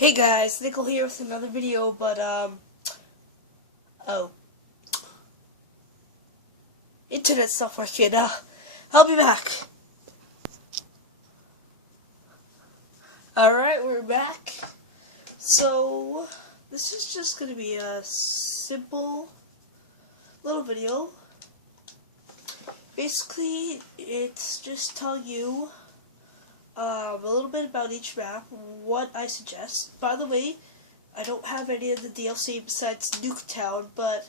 Hey guys, Nickel here with another video, but internet's not working. I'll be back. Alright, we're back. So, this is just gonna be a simple little video. Basically, it's just telling you a little bit about each map, what I suggest. By the way, I don't have any of the DLC besides Nuketown, but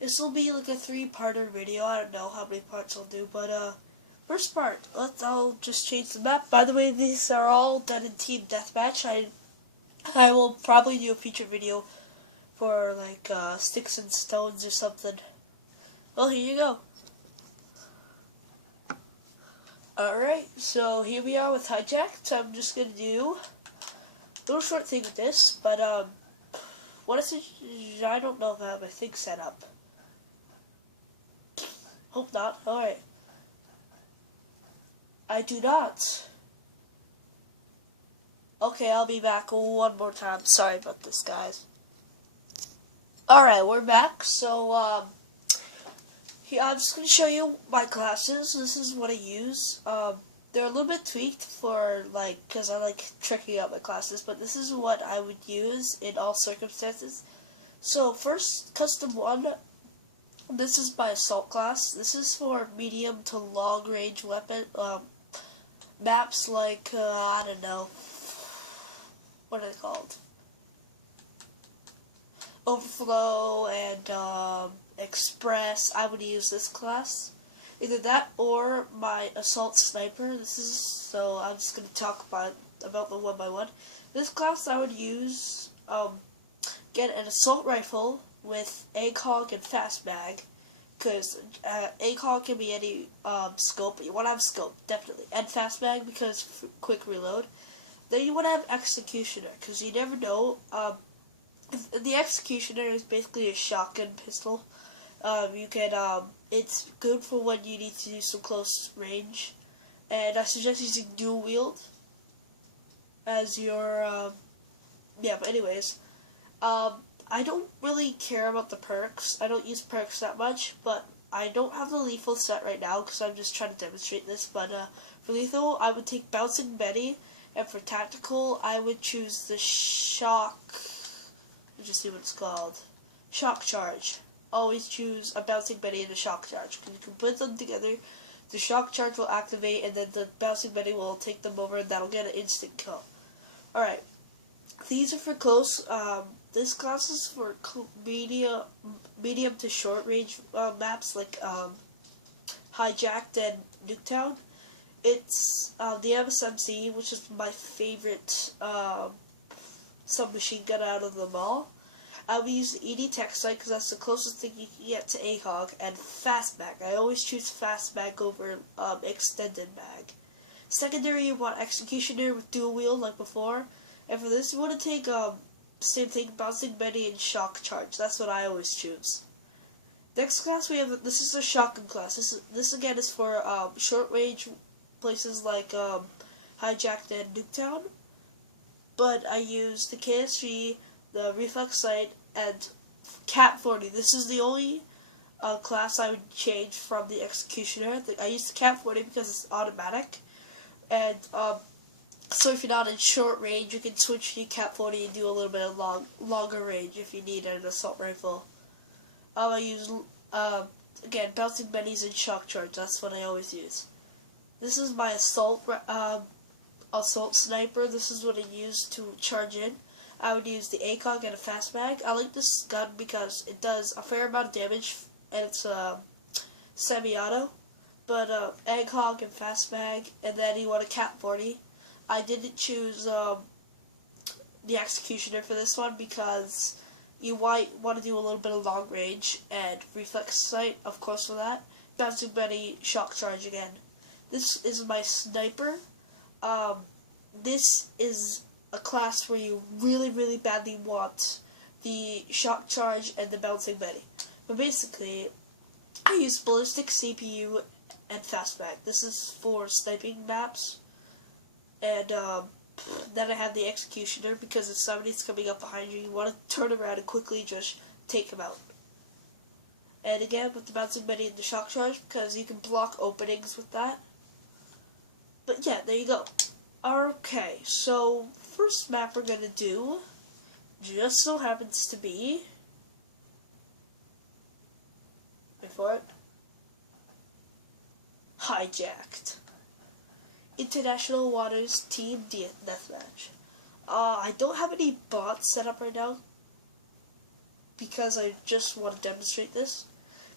this will be like a 3-parter video. I don't know how many parts I'll do, but first part, I'll just change the map. By the way, these are all done in Team Deathmatch. I will probably do a feature video for like Sticks and Stones or something. Well, here you go. Alright, so here we are with Hijacked. I'm just gonna do a little short thing with this, but what is it? I don't know if I have my thing set up. Hope not. Alright. I do not. Okay, I'll be back one more time. Sorry about this, guys. Alright, we're back. So, here, I'm just going to show you my classes. This is what I use. They're a little bit tweaked for, like, because I like tricking out my classes, but this is what I would use in all circumstances. So, first, Custom 1, this is my Assault class. This is for medium to long range weapon, maps like, I don't know, what are they called? Overflow and, Express. I would use this class. Either that or my Assault Sniper. This is, so I'm just going to talk about the one by one. This class I would use, get an Assault Rifle with ACOG and Fast Mag, because ACOG can be any scope, but you want to have scope, definitely, and Fast Mag because quick reload. Then you want to have Executioner, because you never know. The Executioner is basically a shotgun pistol. You can, it's good for when you need to do some close range, and I suggest using dual wield as your, yeah, but anyways, I don't really care about the perks. I don't use perks that much, but I don't have the lethal set right now because I'm just trying to demonstrate this, but, for lethal, I would take Bouncing Betty, and for tactical, I would choose the Shock, let's just see what it's called, Shock Charge. Always choose a Bouncing Betty and a Shock Charge, because you can put them together, the Shock Charge will activate, and then the Bouncing Betty will take them over, and that'll get an instant kill. Alright, these are for close. This class is for medium to short range maps, like Hijacked and Nuketown. It's the MSMC, which is my favorite submachine gun out of them all. I would use the ED Tech Sight because that's the closest thing you can get to ACOG, and Fast Mag. I always choose Fast Mag over Extended Mag. Secondary, you want Executioner with dual wield like before, and for this you want to take same thing, Bouncing Betty and Shock Charge. That's what I always choose. Next class we have, this is the Shotgun class. This again is for short range places like Hijacked and Nuketown, but I use the KSG, the Reflex Sight, and Cat 40. This is the only class I would change from the Executioner. I use the Cat 40 because it's automatic, and so if you're not in short range, you can switch to Cat 40 and do a little bit of longer range if you need an assault rifle. I use again Bouncing Betties and Shock Charge. That's what I always use. This is my assault sniper. This is what I use to charge in. I would use the ACOG and a Fast Mag. I like this gun because it does a fair amount of damage, and it's semi-auto. But ACOG and Fast Mag, and then you want a Cat 40. I didn't choose the Executioner for this one because you might want to do a little bit of long range, and Reflex Sight, of course, for that. Bouncing Betty, Shock Charge again. This is my sniper. This is a class where you really, really badly want the Shock Charge and the Bouncing Betty. But basically, I use Ballistic CPU and Fast Mag. This is for sniping maps. And then I have the executioner, because if somebody's coming up behind you, you want to turn around and quickly just take him out. And again, with the bouncing Betty and the shock charge, because you can block openings with that. But yeah, there you go. Okay, so first map we're going to do just so happens to be, wait for it, Hijacked. International Waters Team Deathmatch. I don't have any bots set up right now because I just want to demonstrate this.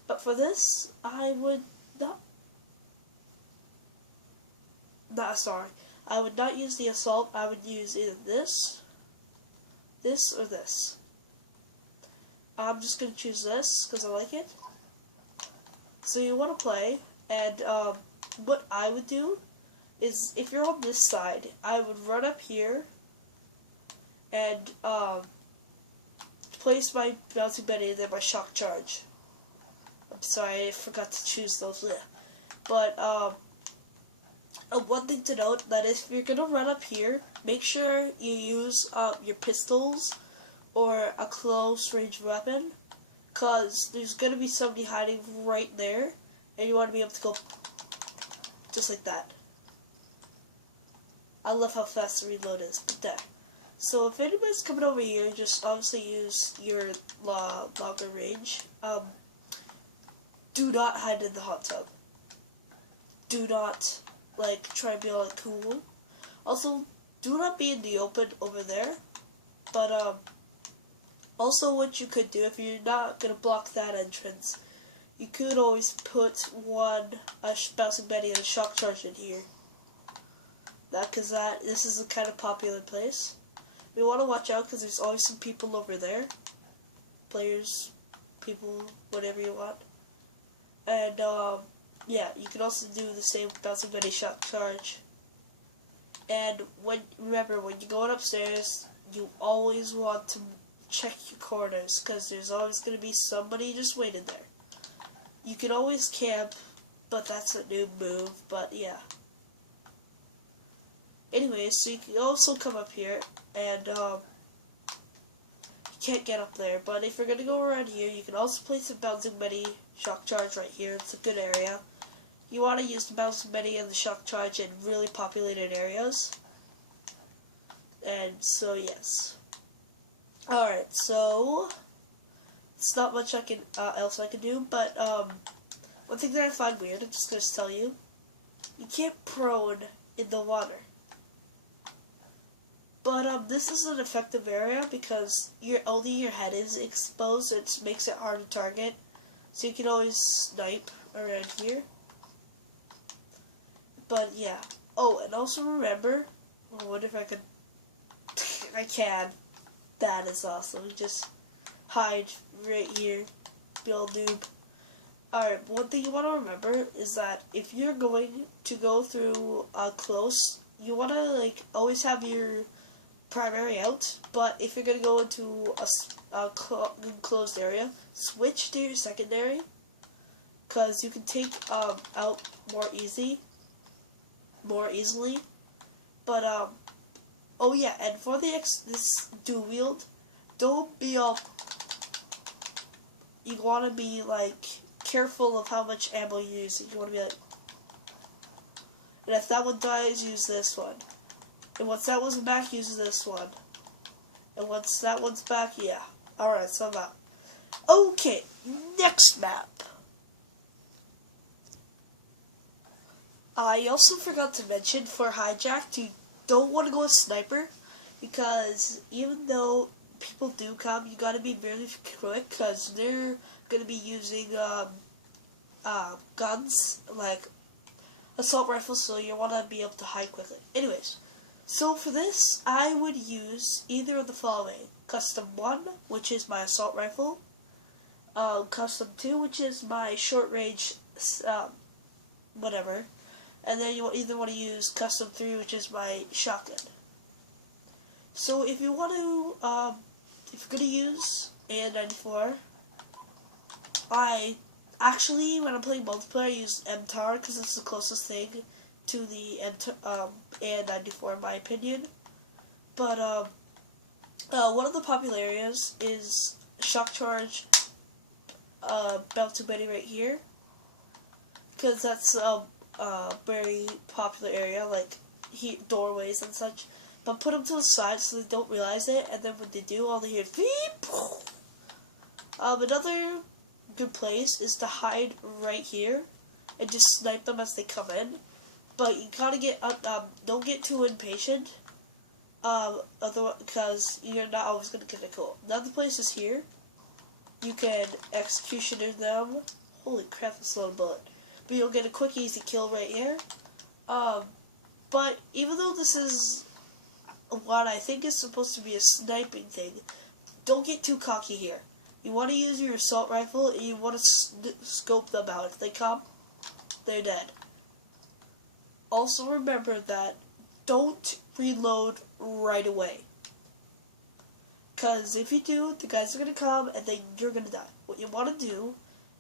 But for this, I would not. I would not use the assault. I would use either this, or this. I'm just going to choose this because I like it. So you want to play, and what I would do is, if you're on this side, I would run up here and place my bouncing Betty and then my shock charge. I'm sorry, I forgot to choose those. But one thing to note, that if you're gonna run up here, make sure you use your pistols or a close range weapon, cause there's gonna be somebody hiding right there, and you want to be able to go just like that. I love how fast the reload is, but there. So if anybody's coming over here, just obviously use your longer range. Do not hide in the hot tub. Do not, like, try and be all cool. Also, do not be in the open over there. But, also what you could do, if you're not going to block that entrance, you could always put a bouncing Betty and a shock charge in here. Because this is a kind of popular place. We want to watch out because there's always some people over there. Players, people, whatever you want. And, yeah, you can also do the same bouncing Betty shock charge. And remember, when you're going upstairs, you always want to check your corners, because there's always going to be somebody just waiting there. You can always camp, but that's a new move, but yeah. Anyways, so you can also come up here, and you can't get up there, but if you're going to go around here, you can also place a bouncing Betty shock charge right here. It's a good area. You want to use the bouncing Betty and the shock charge in really populated areas. And so, yes. Alright, so it's not much else I can do, but one thing that I find weird, I'm just going to tell you, you can't prone in the water. But this is an effective area because only your head is exposed, so it makes it hard to target. So you can always snipe around here. But yeah. Oh, and also remember, I wonder if I could. I can. That is awesome. Just hide right here. Be all noob. Alright, one thing you want to remember is that if you're going to go through close, you want to like always have your primary out, but if you're going to go into a closed area, switch to your secondary, because you can take out more easily. But oh yeah, and for this dual wield, don't be all. You want to be like careful of how much ammo you're using. You want to be like, and if that one dies, use this one. And once that one's back, use this one. And once that one's back, yeah. Alright, so that. Okay, next map. I also forgot to mention, for Hijacked, you don't want to go with Sniper, because even though people do come, you gotta be really quick, because they're gonna be using guns, like assault rifles, so you want to be able to hide quickly. Anyways. So for this, I would use either of the following. Custom 1, which is my assault rifle. Custom 2, which is my short range, whatever. And then you either want to use Custom 3, which is my shotgun. So if you want to, if you're going to use AN-94, when I'm playing multiplayer, I use MTAR, because it's the closest thing to the AN-94 in my opinion. But one of the popular areas is Shock Charge Bouncing Betty right here, because that's a very popular area, like doorways and such. But put them to the side so they don't realize it, and then when they do, all they hear is beep. Another good place is to hide right here and just snipe them as they come in. But you gotta get don't get too impatient, otherwise, because you're not always gonna get a kill. Another place is here. You can executioner them. Holy crap, it's a little bullet. But you'll get a quick, easy kill right here. But even though this is what I think is supposed to be a sniping thing, don't get too cocky here. You want to use your assault rifle, and you want to scope them out. If they come, they're dead. Also remember that don't reload right away. Because if you do, the guys are going to come, and then you're going to die. What you want to do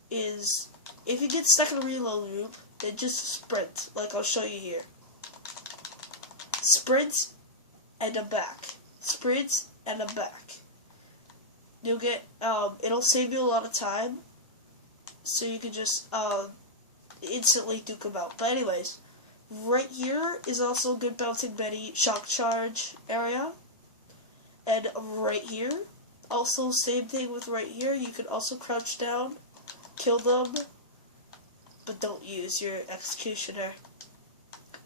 is, if you get stuck in a reload loop, then just sprint, like I'll show you here. Sprint, and a back. Sprint, and a back. You'll get, it'll save you a lot of time, so you can just, instantly duke them out. But anyways, right here is also a good Bouncing Betty Shock Charge area. And right here, also same thing with right here, you can also crouch down, kill them, but don't use your executioner.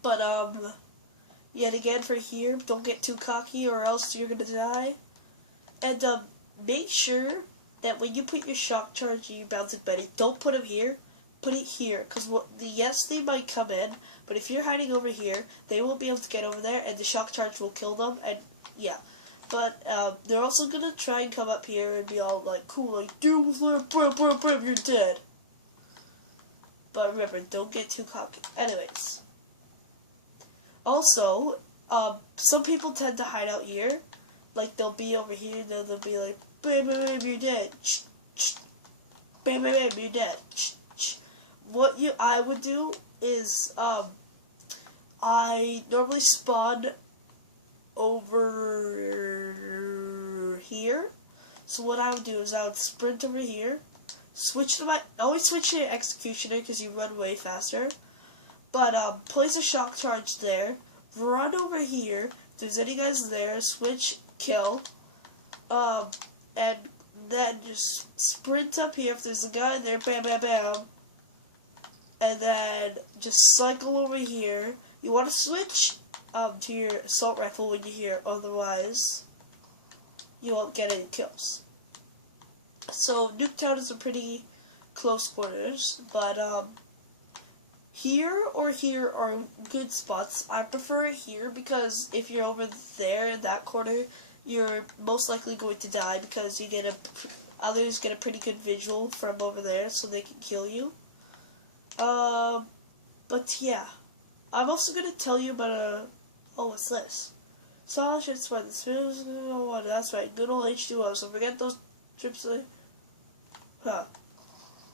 But, yet again for here, don't get too cocky or else you're gonna die. And, make sure that when you put your Shock Charge and your Bouncing Betty, don't put them here, put it here. Because yes, they might come in, but if you're hiding over here, they won't be able to get over there, and the Shock Charge will kill them, and yeah. But they're also going to try and come up here and be all like, cool, like, Doom Slayer, you're dead. But remember, don't get too cocky. Anyways. Also, some people tend to hide out here. Like, they'll be over here, then they'll be like, bam, you're dead. Bam, you're dead. What I would do is, I normally spawn over here. So what I would do is I would sprint over here, switch to always switch to executioner because you run way faster. But, place a Shock Charge there, run over here, if there's any guys there, switch, kill, and then just sprint up here if there's a guy there, bam, and then just cycle over here. You want to switch to your assault rifle when you're here, otherwise you won't get any kills. So Nuketown is a pretty close quarters, but here or here are good spots. I prefer it here because if you're over there in that corner, you're most likely going to die because you get others get a pretty good visual from over there, so they can kill you. But yeah, I'm also gonna tell you about oh, what's this? Solid shit sweat. This is that's right. Good old H2O. So forget those trips. Huh?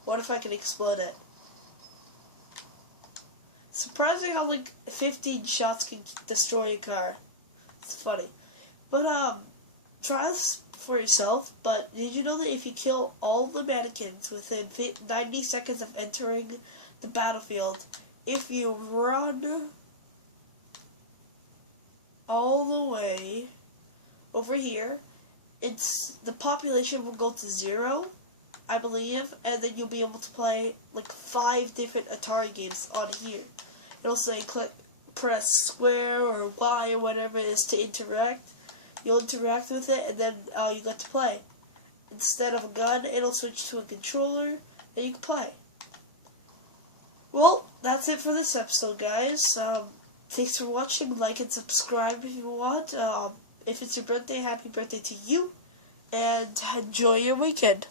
What if I can explode it? Surprising how like 15 shots can destroy a car. It's funny. But try this for yourself. But did you know that if you kill all the mannequins within 90 seconds of entering the battlefield, if you run all the way over here, the population will go to 0, I believe, and then you'll be able to play like 5 different Atari games on here. It'll say press square or Y or whatever it is to interact. You'll interact with it, and then you get to play. Instead of a gun, it'll switch to a controller, and you can play. Well, that's it for this episode, guys. Thanks for watching. Like and subscribe if you want. If it's your birthday, happy birthday to you. And enjoy your weekend.